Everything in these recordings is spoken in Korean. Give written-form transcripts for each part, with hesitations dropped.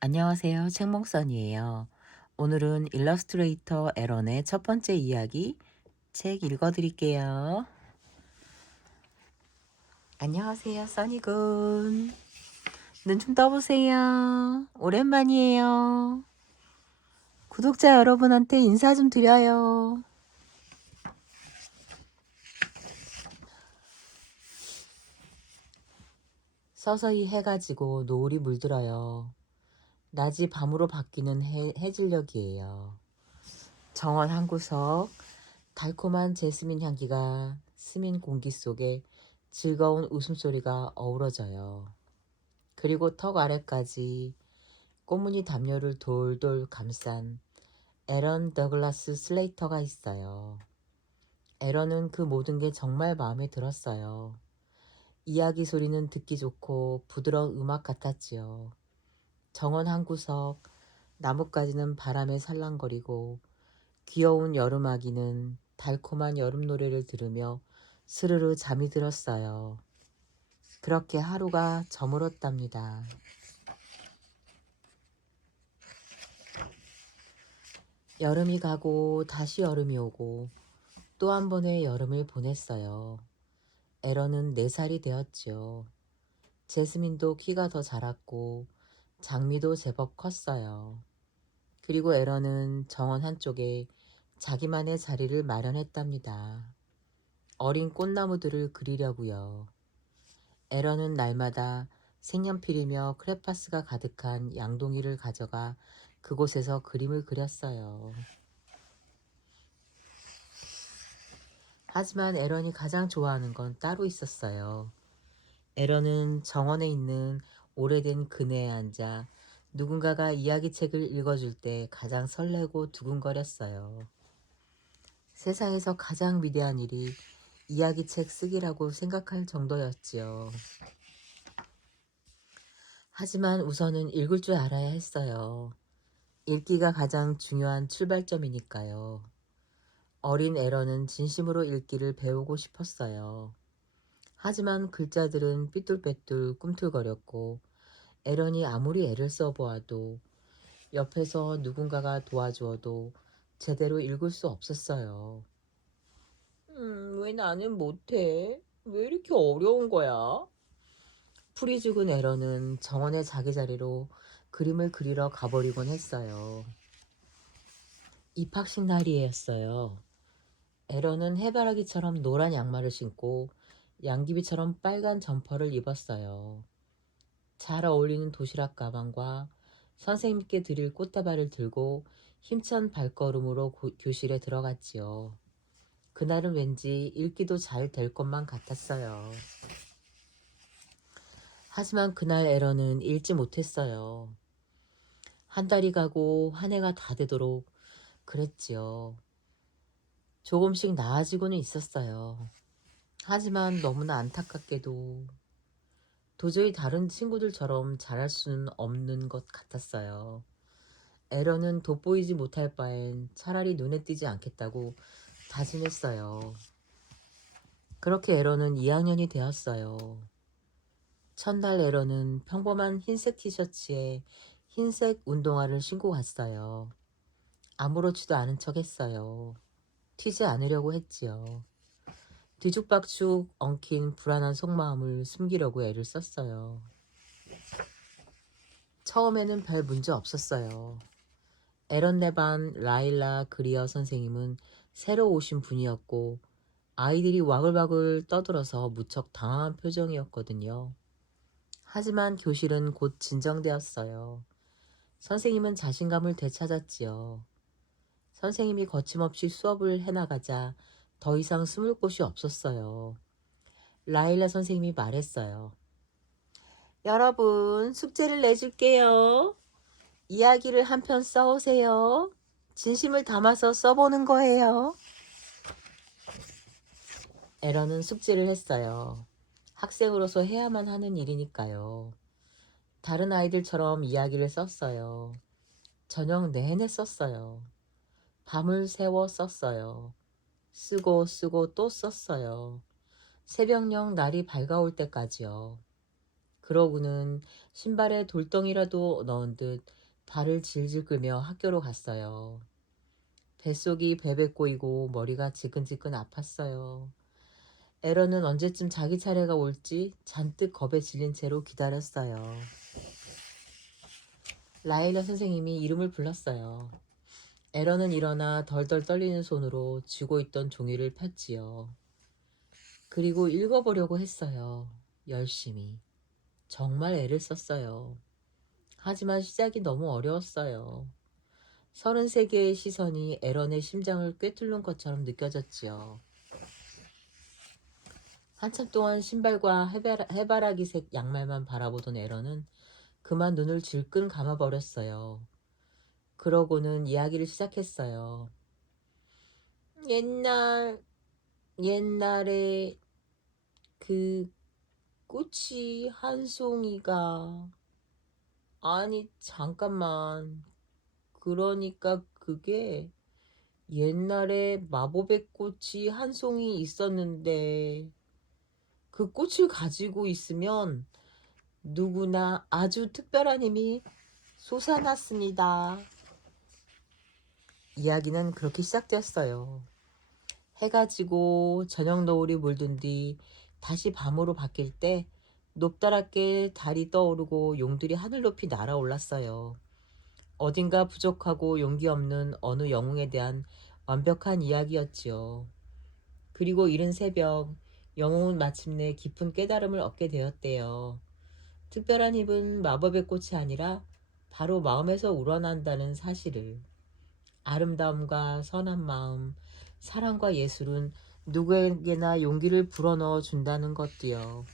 안녕하세요. 책몽선이에요. 오늘은 일러스트레이터 에런의 첫 번째 이야기 책 읽어드릴게요. 안녕하세요, 써니군. 눈 좀 떠보세요. 오랜만이에요. 구독자 여러분한테 인사 좀 드려요. 서서히 해가 지고 노을이 물들어요. 낮이 밤으로 바뀌는 해질녘이에요. 정원 한 구석, 달콤한 제스민 향기가 스민 공기 속에 즐거운 웃음소리가 어우러져요. 그리고 턱 아래까지 꽃무늬 담요를 돌돌 감싼 에런 더글라스 슬레이터가 있어요. 에런은 그 모든 게 정말 마음에 들었어요. 이야기 소리는 듣기 좋고 부드러운 음악 같았지요. 정원 한 구석, 나뭇가지는 바람에 살랑거리고 귀여운 여름 아기는 달콤한 여름 노래를 들으며 스르르 잠이 들었어요. 그렇게 하루가 저물었답니다. 여름이 가고 다시 여름이 오고 또 한 번의 여름을 보냈어요. 에런은 4살이 되었지요. 제스민도 키가 더 자랐고 장미도 제법 컸어요. 그리고 에런은 정원 한쪽에 자기만의 자리를 마련했답니다. 어린 꽃나무들을 그리려고요. 에런은 날마다 색연필이며 크레파스가 가득한 양동이를 가져가 그곳에서 그림을 그렸어요. 하지만 에런이 가장 좋아하는 건 따로 있었어요. 에런은 정원에 있는 오래된 그네에 앉아 누군가가 이야기책을 읽어줄 때 가장 설레고 두근거렸어요. 세상에서 가장 위대한 일이 이야기책 쓰기라고 생각할 정도였지요. 하지만 우선은 읽을 줄 알아야 했어요. 읽기가 가장 중요한 출발점이니까요. 어린 에런은 진심으로 읽기를 배우고 싶었어요. 하지만 글자들은 삐뚤빼뚤 꿈틀거렸고 에런이 아무리 애를 써보아도 옆에서 누군가가 도와주어도 제대로 읽을 수 없었어요. 왜 나는 못해? 왜 이렇게 어려운 거야? 풀이 죽은 에런은 정원의 자기 자리로 그림을 그리러 가버리곤 했어요. 입학식 날이었어요. 에런은 해바라기처럼 노란 양말을 신고 양귀비처럼 빨간 점퍼를 입었어요. 잘 어울리는 도시락 가방과 선생님께 드릴 꽃다발을 들고 힘찬 발걸음으로 교실에 들어갔지요. 그날은 왠지 읽기도 잘 될 것만 같았어요. 하지만 그날 에런은 읽지 못했어요. 한 달이 가고 한 해가 다 되도록 그랬지요. 조금씩 나아지고는 있었어요. 하지만 너무나 안타깝게도 도저히 다른 친구들처럼 잘할 수는 없는 것 같았어요. 에런은 돋보이지 못할 바엔 차라리 눈에 띄지 않겠다고 다짐했어요. 그렇게 에런은 2학년이 되었어요. 첫날 에런은 평범한 흰색 티셔츠에 흰색 운동화를 신고 갔어요. 아무렇지도 않은 척 했어요. 튀지 않으려고 했지요. 뒤죽박죽 엉킨 불안한 속마음을 숨기려고 애를 썼어요. 처음에는 별 문제 없었어요. 에런 네반 라일라 그리어 선생님은 새로 오신 분이었고 아이들이 와글와글 떠들어서 무척 당황한 표정이었거든요. 하지만 교실은 곧 진정되었어요. 선생님은 자신감을 되찾았지요. 선생님이 거침없이 수업을 해나가자 더 이상 숨을 곳이 없었어요. 라일라 선생님이 말했어요. 여러분, 숙제를 내줄게요. 이야기를 한 편 써오세요. 진심을 담아서 써보는 거예요. 에런은 숙제를 했어요. 학생으로서 해야만 하는 일이니까요. 다른 아이들처럼 이야기를 썼어요. 저녁 내내 썼어요. 밤을 새워 썼어요. 쓰고 쓰고 또 썼어요. 새벽녘 날이 밝아올 때까지요. 그러고는 신발에 돌덩이라도 넣은 듯 발을 질질 끌며 학교로 갔어요. 뱃속이 베베 꼬이고 머리가 지근지근 아팠어요. 에런은 언제쯤 자기 차례가 올지 잔뜩 겁에 질린 채로 기다렸어요. 라일라 선생님이 이름을 불렀어요. 에런은 일어나 덜덜 떨리는 손으로 쥐고 있던 종이를 폈지요. 그리고 읽어보려고 했어요. 열심히. 정말 애를 썼어요. 하지만 시작이 너무 어려웠어요. 33개의 시선이 에런의 심장을 꿰뚫는 것처럼 느껴졌지요. 한참 동안 신발과 해바라기색 양말만 바라보던 에런은 그만 눈을 질끈 감아버렸어요. 그러고는 이야기를 시작했어요. 옛날에 그 꽃이 한 송이가 아니 잠깐만 그러니까 그게 옛날에 마법의 꽃이 한 송이 있었는데 그 꽃을 가지고 있으면 누구나 아주 특별한 힘이 솟아났습니다. 이야기는 그렇게 시작되었어요. 해가 지고 저녁 노을이 물든 뒤 다시 밤으로 바뀔 때 높다랗게 달이 떠오르고 용들이 하늘 높이 날아올랐어요. 어딘가 부족하고 용기 없는 어느 영웅에 대한 완벽한 이야기였지요. 그리고 이른 새벽 영웅은 마침내 깊은 깨달음을 얻게 되었대요. 특별한 힘은 마법의 꽃이 아니라 바로 마음에서 우러난다는 사실을. 아름다움과 선한 마음, 사랑과 예술은 누구에게나 용기를 불어넣어 준다는 것도요.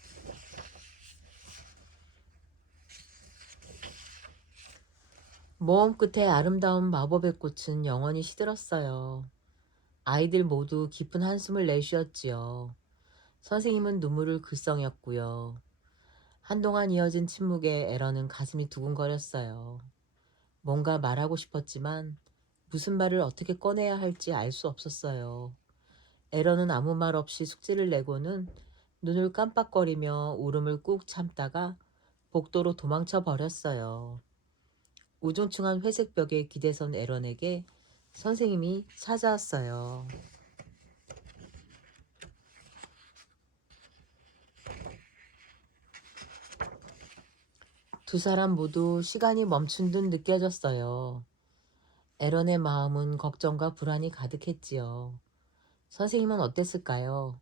모험 끝에 아름다운 마법의 꽃은 영원히 시들었어요. 아이들 모두 깊은 한숨을 내쉬었지요. 선생님은 눈물을 글썽였고요. 한동안 이어진 침묵에 에런은 가슴이 두근거렸어요. 뭔가 말하고 싶었지만 무슨 말을 어떻게 꺼내야 할지 알 수 없었어요. 에런은 아무 말 없이 숙제를 내고는 눈을 깜빡거리며 울음을 꾹 참다가 복도로 도망쳐 버렸어요. 우중충한 회색 벽에 기대선 에런에게 선생님이 찾아왔어요. 두 사람 모두 시간이 멈춘 듯 느껴졌어요. 에런의 마음은 걱정과 불안이 가득했지요. 선생님은 어땠을까요?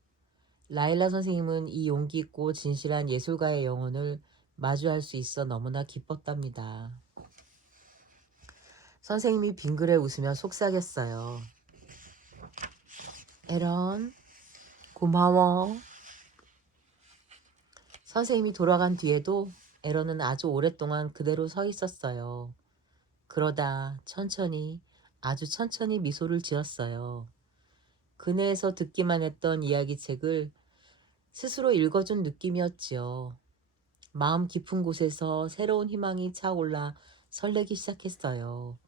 라일라 선생님은 이 용기 있고 진실한 예술가의 영혼을 마주할 수 있어 너무나 기뻤답니다. 선생님이 빙그레 웃으며 속삭였어요. 에런, 고마워. 선생님이 돌아간 뒤에도 에런은 아주 오랫동안 그대로 서 있었어요. 그러다 천천히, 아주 천천히 미소를 지었어요. 그네에서 듣기만 했던 이야기책을 스스로 읽어준 느낌이었지요. 마음 깊은 곳에서 새로운 희망이 차올라 설레기 시작했어요.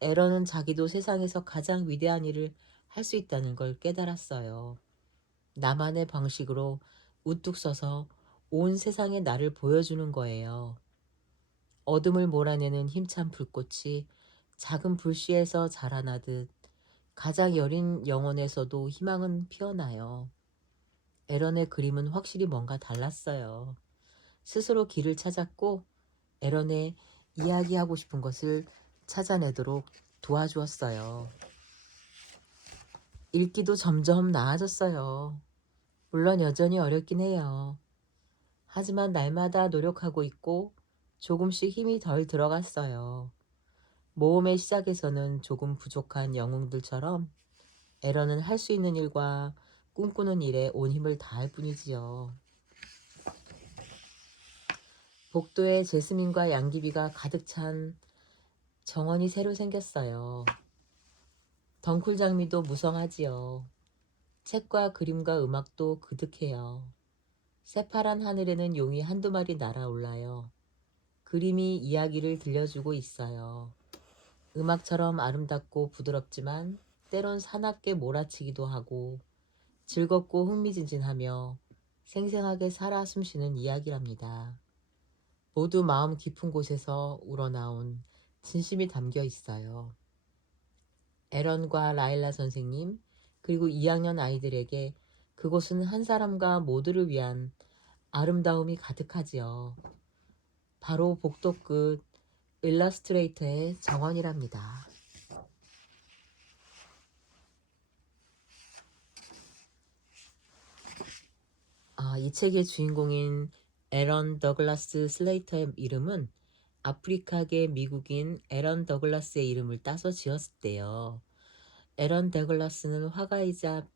에런은 자기도 세상에서 가장 위대한 일을 할 수 있다는 걸 깨달았어요. 나만의 방식으로 우뚝 서서 온 세상에 나를 보여주는 거예요. 어둠을 몰아내는 힘찬 불꽃이 작은 불씨에서 자라나듯 가장 여린 영혼에서도 희망은 피어나요. 에런의 그림은 확실히 뭔가 달랐어요. 스스로 길을 찾았고 에런의 이야기하고 싶은 것을 찾아내도록 도와주었어요. 읽기도 점점 나아졌어요. 물론 여전히 어렵긴 해요. 하지만 날마다 노력하고 있고 조금씩 힘이 덜 들어갔어요. 모험의 시작에서는 조금 부족한 영웅들처럼 에런은 할 수 있는 일과 꿈꾸는 일에 온 힘을 다할 뿐이지요. 복도에 제스민과 양귀비가 가득 찬 정원이 새로 생겼어요. 덩쿨 장미도 무성하지요. 책과 그림과 음악도 그득해요. 새파란 하늘에는 용이 한두 마리 날아올라요. 그림이 이야기를 들려주고 있어요. 음악처럼 아름답고 부드럽지만 때론 사납게 몰아치기도 하고 즐겁고 흥미진진하며 생생하게 살아 숨쉬는 이야기랍니다. 모두 마음 깊은 곳에서 우러나온 진심이 담겨 있어요. 에런과 라일라 선생님, 그리고 2학년 아이들에게 그곳은 한 사람과 모두를 위한 아름다움이 가득하지요. 바로 복도 끝 일러스트레이터의 정원이랍니다. 이 책의 주인공인 에런 더글라스 슬레이터의 이름은 아프리카계 미국인 에런 더글라스의 이름을 따서 지었대요. 에런 더글라스는 화가이자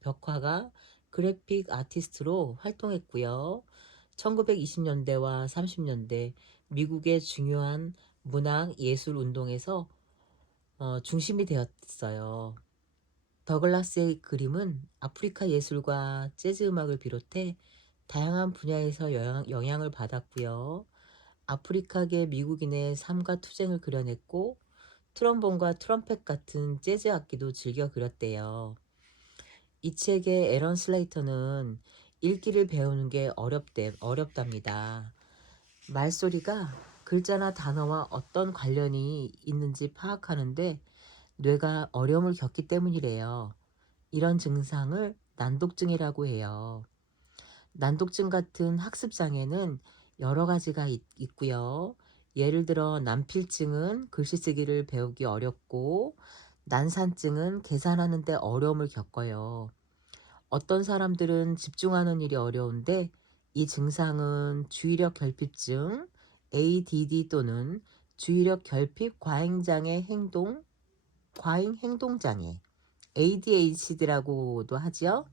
벽화가 그래픽 아티스트로 활동했고요. 1920년대와 30년대 미국의 중요한 문학 예술 운동에서 중심이 되었어요. 더글라스의 그림은 아프리카 예술과 재즈 음악을 비롯해 다양한 분야에서 영향을 받았고요. 아프리카계 미국인의 삶과 투쟁을 그려냈고 트럼본과 트럼펫 같은 재즈 악기도 즐겨 그렸대요. 이 책의 에런 슬레이터는 읽기를 배우는 게 어렵답니다. 말소리가 글자나 단어와 어떤 관련이 있는지 파악하는데 뇌가 어려움을 겪기 때문이래요. 이런 증상을 난독증이라고 해요. 난독증 같은 학습 장애는 여러 가지가 있고요. 예를 들어 난필증은 글씨 쓰기를 배우기 어렵고 난산증은 계산하는 데 어려움을 겪어요. 어떤 사람들은 집중하는 일이 어려운데 이 증상은 주의력 결핍증, ADD 또는 주의력 결핍 과잉 행동 장애, ADHD라고도 하지요.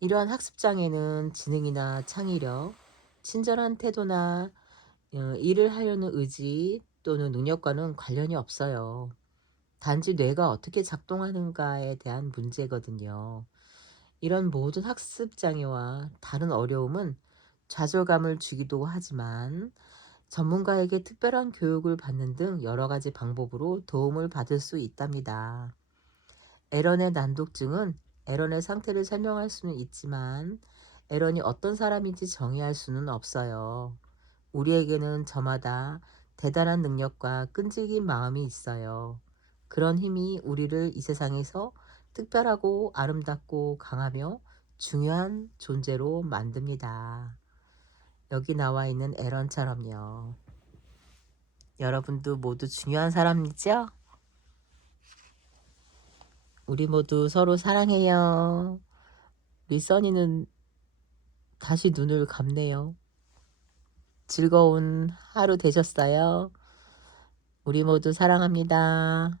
이러한 학습 장애는 지능이나 창의력, 친절한 태도나 일을 하려는 의지 또는 능력과는 관련이 없어요. 단지 뇌가 어떻게 작동하는가에 대한 문제거든요. 이런 모든 학습 장애와 다른 어려움은 좌절감을 주기도 하지만 전문가에게 특별한 교육을 받는 등 여러 가지 방법으로 도움을 받을 수 있답니다. 에런의 난독증은 에런의 상태를 설명할 수는 있지만 에런이 어떤 사람인지 정의할 수는 없어요. 우리에게는 저마다 대단한 능력과 끈질긴 마음이 있어요. 그런 힘이 우리를 이 세상에서 특별하고 아름답고 강하며 중요한 존재로 만듭니다. 여기 나와 있는 에런처럼요. 여러분도 모두 중요한 사람이죠? 우리 모두 서로 사랑해요. 우리 써니는 다시 눈을 감네요. 즐거운 하루 되셨어요? 우리 모두 사랑합니다.